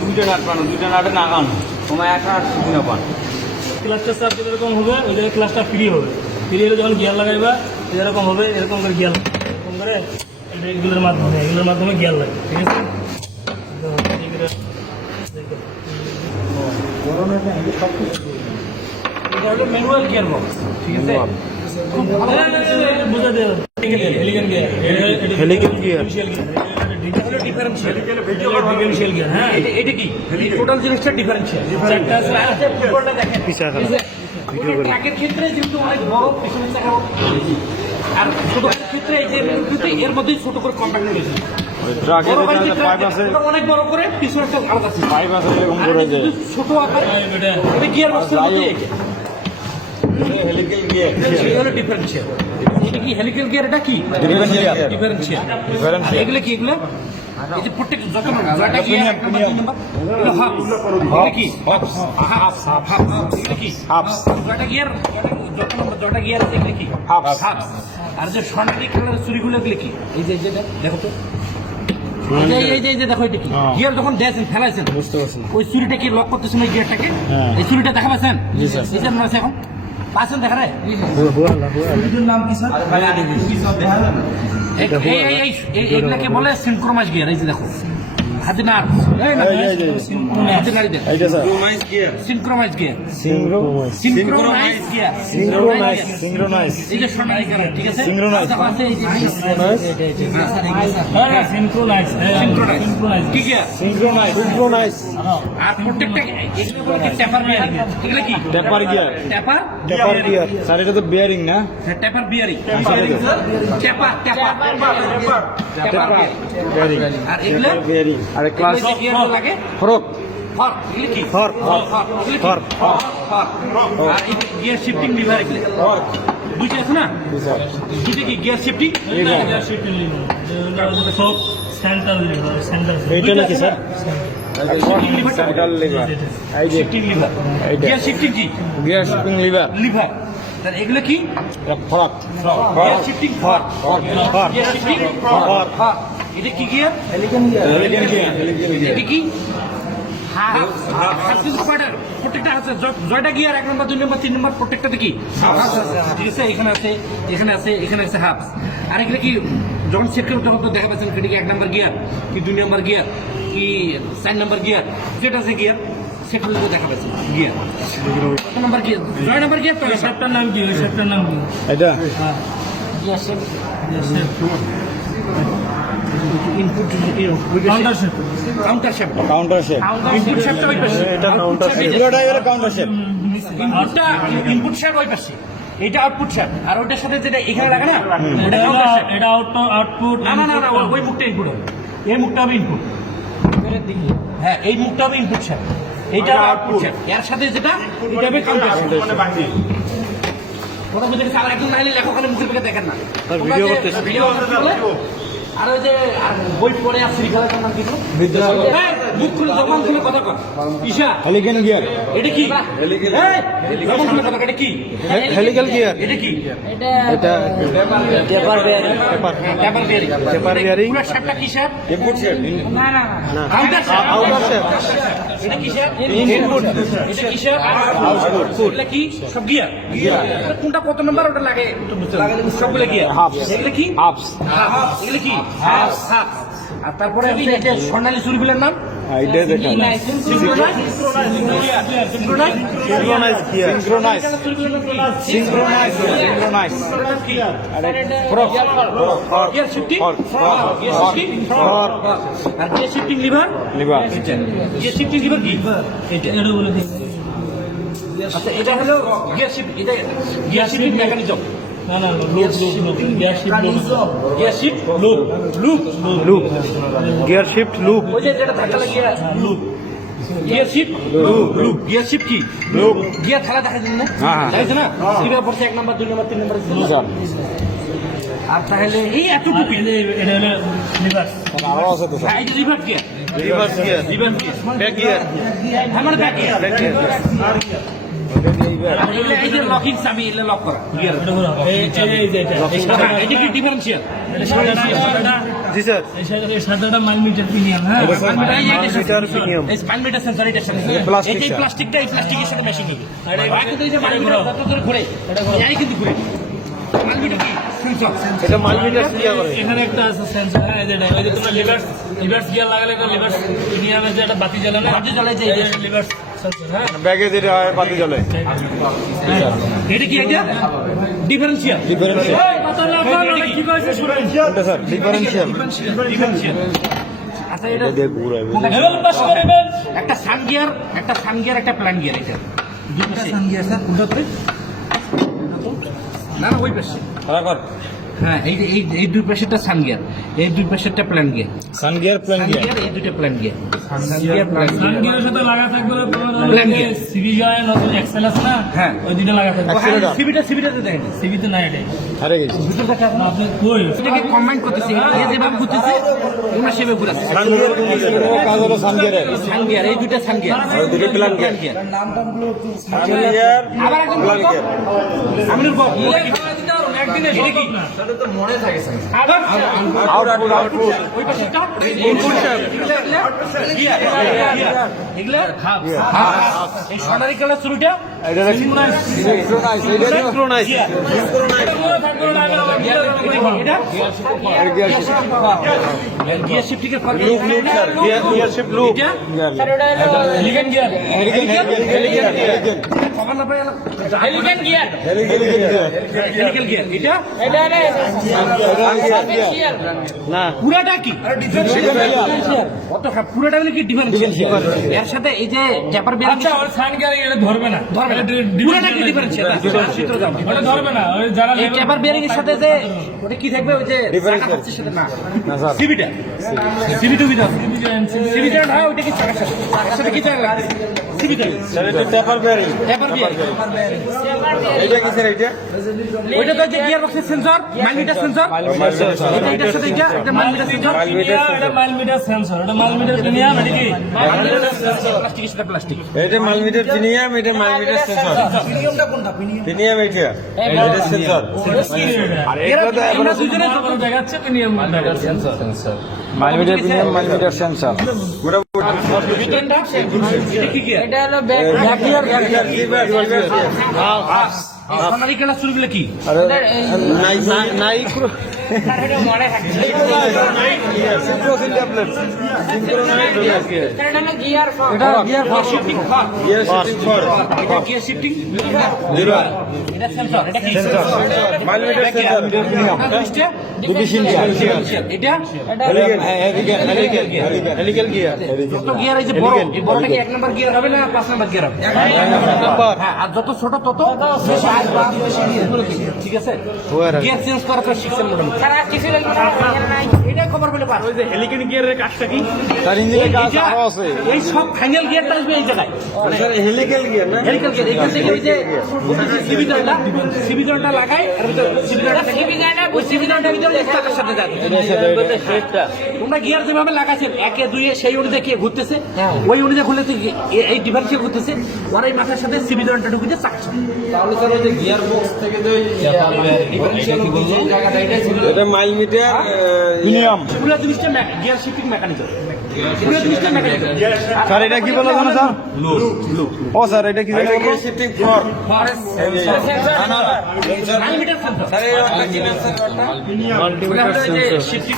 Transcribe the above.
দুইটা নাট পানো, দুইটা নাটে নাগানো তোমার একটা নাট শুনে পান। ক্লাসটা চাপ যেরকম হবে ওই জায়গায় ক্লাসটা ফ্রি হবে। ফ্রি হলে যখন গিয়ার লাগাইবা এরকম হবে, এরকম করে গিয়ার এরকম করে এগুলোর মাধ্যমে গিয়ার লাগে। ঠিক আছে, এটা হলো ম্যানুয়াল গিয়ার বক্স। ঠিক আছে, বুঝা দেওয়া হেলিক্যাল গিয়ার, ডিফারেন্সিয়াল গিয়ার। হ্যাঁ, এটা কি টোটাল জিনিসটা ডিফারেন্সিয়াল। ফুটবলটা দেখেন ট্রাকের ক্ষেত্রে যেহেতু অনেক বড় পিছনের চাকা আর ছোট ক্ষেত্রে এই যে এর মধ্যে ছোট করে কম্প্যাক্ট হয়েছে। অনেক বড় করে পিছনে একটা আলাদা ছোট আকার এটা গিয়ার বক্সের মধ্যে হেলিক্যাল গিয়ার হলো ডিফারেন্সিয়াল। এটা কি হেলিক্যাল গিয়ার? এটা কি ডিফারেন্সিয়াল। এগুলো কি? এগুলো এই যে প্রত্যেক যত জয়টা গিয়ার এক নাম্বার দুই নাম্বার এগুলো হাফ। এটা কি এগুলো কি জয়টা গিয়ার যত নাম্বার জয়টা গিয়ার আছে এগুলো কি হাফ। আর যে স্বর্ণালী কালারের চুরিগুলো এগুলো কি? এই যে দেখো তো, এই যে দেখো এটা কি গিয়ার যখন দিয়েছেন ফেলাইছেন বুঝতে পারছেন ওই চুরিটা কি লক করতেছেন এই গিয়ারটাকে? এই চুরিটা দেখা পাচ্ছেন? জি স্যার। এই যে মনে আছে এখন পাচ্ছেন দেখা রে নাম কি স্যার? এইগুলাকে বলে সিনক্রোনাইজ গিয়ার। এই যে দেখো হাতে না সিনক্রোনাইজ গিয়ার, এই যে সোনালী কালার। ঠিক আছে, কি গিয়ার? আর প্রত্যেকটা এগুলো বলে কি টেপার বিয়ারিং। এগুলো কি টেপার গিয়ার? টেপার গিয়ার স্যার, এটা তো বিয়ারিং না? টেপার বিয়ারিং, টেপার বিয়ারিং। আর এগুলো বিয়ারিং আর ক্লাস লাগে ফরক কি ফর আর গিয়ার শিফটিং লিভার। এগুলো দুইটা আছে না? দুইটা কি গিয়ার শিফটিং লিভার? সব সেন্ট্রাল লিভার, এইটা নাকি স্যার? সেন্ট্রাল লিভার, এই যে শিফটিং লিভার। গিয়ার শিফটিং কি? গিয়ার শিফটিং লিভার তার এগুলো কি? Fork gear shifting gear shifting এটা কি গিয়ার? Helical gear. এটা কি প্রত্যেকটা আছে জয়টা গিয়ার এক নম্বর দুই নম্বর তিন নম্বর প্রত্যেকটাতে কি? ঠিক আছে, এখানে আছে এখানে আছে এখানে আছে হাফ। আর এগুলো কি যখন চেক করতে তখন তো দেখা পাচ্ছেন এটা কি এক নম্বর গিয়ার কি দুই নম্বর গিয়ার কি 4 নম্বর গিয়ার? যেটা আছে গিয়ার সেটা দেখা পাচ্ছেন গিয়ার কত নম্বর গিয়ার? 9 নম্বর গিয়ার। তো সেটার নাম কি? ওই সেটার নাম কি? এটা gear shape input counter shape input শেপটা ওই পাশে, এটা কাউন্টার শেপ, এটা হলো কাউন্টার শেপ। ইনপুট শেপ ওই পাশে, এটা আউটপুট শেপ। আর ওইটার সাথে যেটা এখানে লাগে না এটা কাউন্টার শেপ, এটা আউটপুট। না ওই মুখটা ইনপুট হবে, এই মুখটা হবে ইনপুট। হ্যাঁ, এই মুখটা হবে ইনপুট শেপ, এইটা আউটপুট শেপ। এর সাথে যেটা এটা হবে কাউন্টার শেপ। কথা বুঝতে গেছে? আর একদম নাইলে লেখকখানে মুখের দিকে দেখেন না, ভিডিও করতেছে। আর ওই যে বই পড়ে আর শ্রীখালার নাম কি? মুখ খুলে জবান খুলে কথা কর। ঈশা হেলিক্যাল গিয়ার। এটা কি? জবান খুলে কথা, এটা কি? Helical gear. এটা কি? এটা টেপার বিয়ারিং। টেপার বিয়ারিং। পুরো শেপটা কি শেপ? Input shape. না কাউন্টার শেপ। এটা কি শেপ? ইনপুট। এটা কি শেপ? আউটপুট। এটা কি? সব গিয়ার। কোনটা কত নাম্বার ওটা লাগে একটু বুঝতে হবে। সবগুলো গিয়ার। এগুলো কি? হাফস। এগুলো কি? হাফ। আর তারপরে এটা সোনালী চুরিগুলোর নাম এইটা দেখেন, সিনক্রোনাইজ গিয়ার শিফটিং আর gear shifting lever. Gear shifting lever কি? এটা বলে দিই। আচ্ছা, এটা হলো গিয়ার শিফট, এটা gear shifting mechanism. Gear shift loop. ওই যে যেটা ধাক্কা লাগিয়ে loop. Gear shift loop. Gear shift কি? লুপ। গিয়ার খেলা দেখা যায় না? দেখাইছে না? লিভার পড়ছে 1 নম্বর 2 নম্বর 3 নম্বর। আর তাহলে এই এতটুকু এটা হলো লিভার। আরো আছে তো স্যার, এই liver gear. Liver gear back gear. আমার ব্যাক গিয়ার। এই যে লকিং চাবি এগুলো লক করা গিয়ার এটা কি ডিফারেন্সিয়াল জি স্যার এই সাদাটা মাইলমিটার প্রিমিয়াম হ্যাঁ মাইলমিটার সেন্সর এটা সাথে এই প্লাস্টিকটা এই প্লাস্টিকের সাথে ম্যাচিং হবে আর কিন্তু এই যে মাইলমিটার যত ধরে ঘুরে এই কিন্তু ঘুরে মাইলমিটার কি সেন্সর এটা মাল্টিমিটার কি করে এখানে একটা আছে সেন্সর হ্যাঁ এই যে ওই যে তোমার রিভার্স গিয়ার লাগালে একটা রিভার্স প্রিমিয়ামের যে একটা বাতি জ্বলে না বাতি জ্বলে যে রিভার্স সেন্সর হ্যাঁ ব্যাগে যেটা হয় বাতি জ্বলে এটা কি এটা ডিফারেন্সিয়াল কি কইছে শুনেন এটা স্যার ডিফারেন্সিয়াল আচ্ছা এটা লেভেল পাস করবেন একটা সান গিয়ার একটা প্ল্যান গিয়ার এটা দুটো সান গিয়ার স্যার কোনটাতে না ওই পাশে হ্যাঁ এই যে এই দুই পাশেরটা সান গিয়ার এই দুই পাশেরটা প্ল্যান গিয়ার সান গিয়ার প্ল্যান গিয়ার এই দুইটা প্ল্যান গিয়ার সান গিয়ার প্ল্যান গিয়ার সানগিরের সাথে লাগা থাকবে Plan gear। সিবি গায় নতুন এক্সেল আছে না হ্যাঁ। ওই দুটো লাগা থাকবে সিবিটাতে দেন সিবিতে নাই এটাই হারে গেছে আপনি কই এটাকে কম্বাইন করতেছি এ যেভাবে ঘুরতেছে ওনা সেভাবে ঘুরাচ্ছে সান গিয়ার কাজ হলো সান গিয়ারের সান গিয়ার এই দুইটা সান গিয়ার দুটো প্ল্যান গিয়ার সান গিয়ার আবার একদম প্ল্যান গিয়ার আমিনুর বাবু একদিনে সম্ভব না আবার আউটপুট আউটপুট ওই পাশেরটা ইনপুট এগুলা এই সোনারি কালার শুরুটা এটা সিনক্রোনাইজ এটা সিনক্রোনাইজ এটা আর গিয়ার গিয়ার শিফটিং এর পরে loop sir gear shift loop এটা লিগেন গিয়ার হেলিকেন কখন না পারে লিগেন গিয়ার হেলিক্যাল গিয়ার এটা না পুরাটা কি কত খারাপ পুরাটা মানে কি ডিফারেন্স এর সাথে এই যে ট্যাপার বেরিং আচ্ছা ওর সাইন গিয়ার এটা ধরবে না পুরাটা কি ডিফারেন্স ওটা ধরবে না ওই যারা এই ট্যাপার বেরিং এর সাথে যে ওটা কি থাকবে ওই যে চাকা হচ্ছে সেটা না না স্যার সিবিটা সিবি টু বিটা সিবিটা না ওটা কি চাকা সাথে কি চাকা সিবিটা স্যার এটা টেপার বেয়ারিং ট্যাপার বেরিং এটা কি স্যার এটা ওইটা তো যে গিয়ার বক্সের সেন্সর মাইলমিটার সেন্সর এটা এটার সাথে এটা মাইলমিটার সেন্সর এটা মাইলমিটার সেন্সর এটা মাইলমিটার প্রিমিয়াম এটা কি প্লাস্টিকের সাথে প্লাস্টিক এটা মাল্টিমিটার প্রিমিয়াম এটা মাল্টিমিটার সেন্সর প্রিমিয়াম এটা এটা সেন্সর আর এটা তো আমরা দুজনে বড় দেখাচ্ছে premium sensor multimeter premium multimeter sensor রিটার্নটা এটা কি গিয়ার এটা হলো ব্যাক সোনারি কালার শুরুগুলো কি আরে নাই নাই মনে থাকে সিনক্রোসিন ট্যাবলেট এটা হলো গিয়ার ফর্ম এটা gear shifting for gear shifting for এটা গিয়ার শিফটিং লিভার এটা সেন্সর এটা কি মাল্টিমিটার সেন্সর প্রিমিয়াম ডিভিশন এটা হেলিক্যাল গিয়ার যত গিয়ার এই যে বড় এই বড়টা কি 1 নাম্বার গিয়ার হবে না 5 নাম্বার গিয়ার হবে হ্যাঁ আর যত ছোট তত বেশি আসবে বেশি গিয়ার ঠিক আছে গিয়ার চেঞ্জ করা তো শিখছেন ম্যাডাম সারা কিছু লাগবে না নাই এটা খবর বলে পার ওই যে হেলিকেন গিয়ারের কাজটা কি তার ইঞ্জিনের কাজ আরো আছে এই সব ফাইনাল গিয়ারটা আসবে এই জায়গায় স্যার হেলিক্যাল গিয়ার না হেলিক্যাল গিয়ার এখান থেকে ওই যে সিবিজনটা লাগাই আর সিবিজনটা ওই সিবিজনটার ভিতরে স্টার্টের সাথে যায় তোমরা গিয়ার যেভাবে লাগাছেন 1 2 সেই অনুযায়ী কি ঘুরতেছে ওই অনুযায়ী ঘুরলে এই ডিভাইসে ঘুরতেছে ওর এই মাথার সাথে সিবিজনটা ঢুকিয়ে চাকছে তাহলে স্যার ওই যে গিয়ার বক্স থেকে যে ডিফারেন্সিয়াল যে জায়গাটা এটা ছিল এটা মাইলমিটার প্রিমিয়াম পুরো জিনিসটা গিয়ার শিফটিং মেকানিজম পুরো জিনিসটা মেকানিজম স্যার এটা কি বলা জানো স্যার লুপ ও স্যার এটা কি জানো gear shifting for mileometer sensor sir এটা কি স্যার মাল্টিমিটার সেন্সর শিফটিং